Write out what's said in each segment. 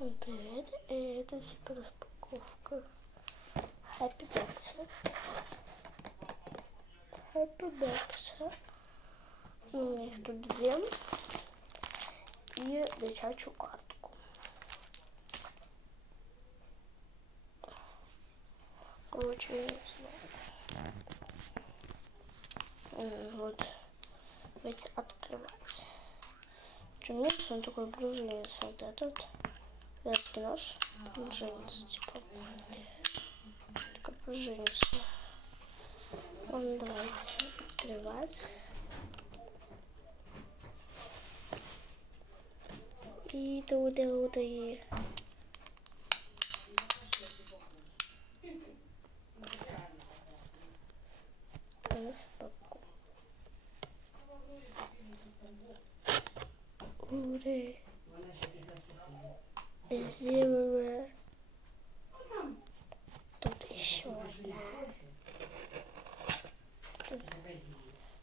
Всем привет! И это типа распаковка Happy Box. Happy Box. У меня их тут две. И дитячу картку. Короче, я не знаю. М, Вот. Давайте открывать. Джинс, он такой пружинец вот этот. Резкий нож. Джинс, типа. Такая пружинница. Он давайте открывать. И туда, туда, и... Распаковка. Уре. Сделала. Тут еще одна.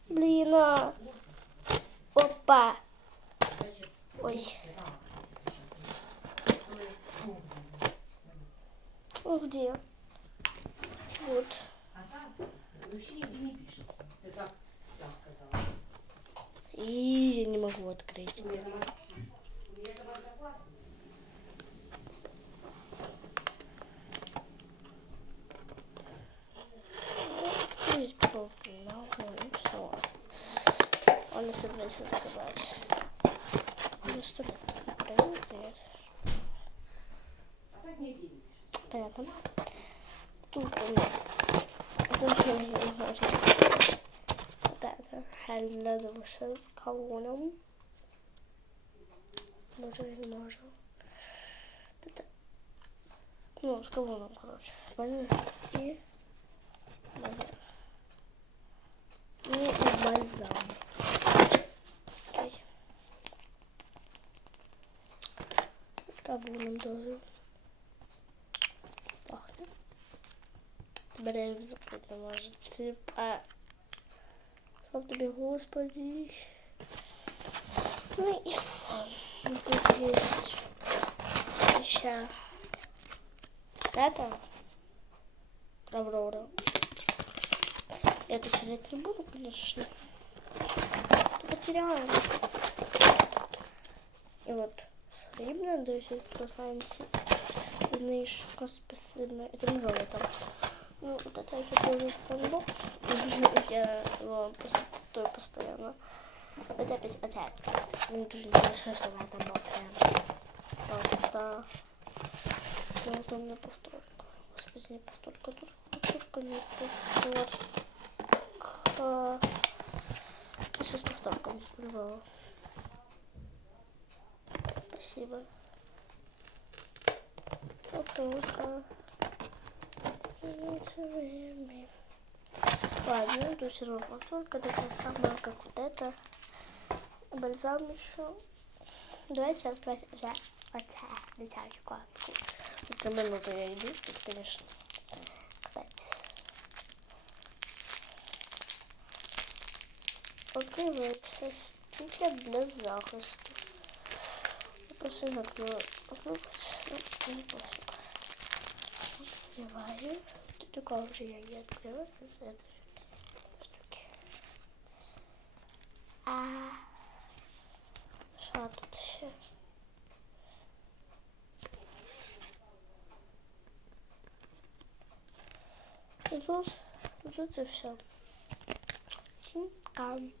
Блин, а. Опа. Ой. Ну, где? Вот. И я не могу открыть. У меня там, у меня там одноклассница. Здесь было много, и все. Он все давайте закрывать. Ну что, привет, привет. А так нигде не пишется. Понятно. Тут у нас. Тут я не говорю. Вот это. Hello, душа с колоном. Може, я не можу. Это. Ну, с колоном, короче. Понятно? И. Наверх. И бальзам. Окей. С кавуном тоже. Пахнет. Блин, закрыть не может. Типа. Чтоб тебе, господи. Ну и все. Тут есть еще это Аврора. Это селять не буду, конечно. Потеряла. И вот срібна 10%. Знижка спасибо. Это не золото. Ну, вот это еще тоже фонбокс. Я его постою постоянно. Вот опять опять. Мне тоже не хорошо, что в этом боке. Просто... Ну, это у меня повторка. Господи, не повторка, тут повторка, не повторка. Сейчас повторка не плевала. Спасибо. Повторка. Ладно, тут все равно повторка такая самая, как вот это. Бальзам еще. Давайте открывать уже вот дитячую картку. Вот на минуту я иду, тут, конечно. Кстати. Открывается стикер для захисту. Просто закрыла. Открылась. Ну, не. Открываю. Тут такого уже я и открыла из этой штуки. А что тут еще? Тут, тут и все. Синкам.